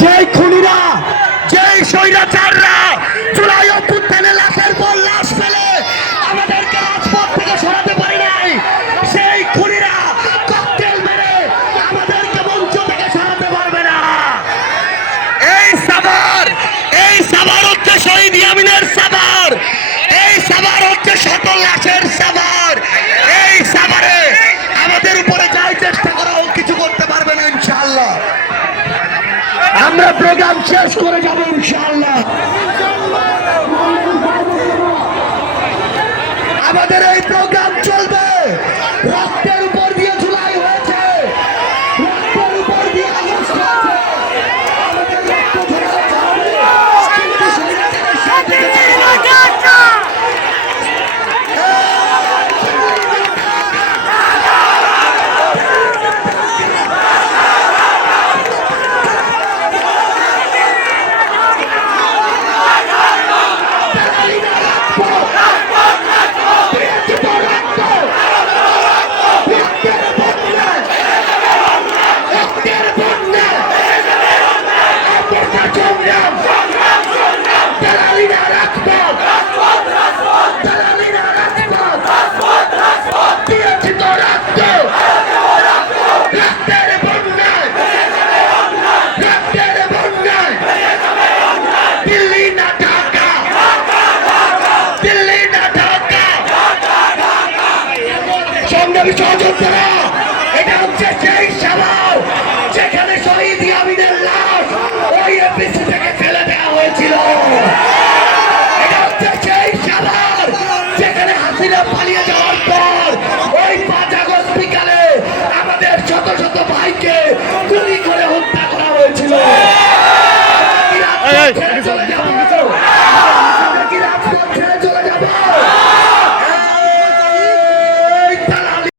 যেই খুনিরা, যেই স্বৈরাচাররা জুলাই অভ্যুত্থানে লাশের পর লাশ ফেলে আমাদেরকে রাজপথ থেকে সরাতে পারে নাই, সেই খুনিরা ককটেল মেরে আমাদেরকে মঞ্চ থেকে সরাতে পারবে না। এই সাভার হচ্ছে শহীদ ইয়ামিনের সাভার, এই সাভার হচ্ছে সকল লাশের সাভার। এই সাভারে আমাদের উপরে যাই চেষ্টা করা হোক কিছু করতে পারবে না ইনশাআল্লাহ। আমরা প্রোগ্রাম শেষ করে যাব ইনশাআল্লাহ। আমাদের এই প্রোগ্রাম চলবে। রক্তের উপর দিয়ে জুলাই হয়েছে, রক্তের উপর দিয়ে আগস্ট হয়েছে। আমাদের রক্ত ঝরাতে হবে, কিন্তু স্বৈরাচারের সাথে সহযোগিতা, এটা হচ্ছে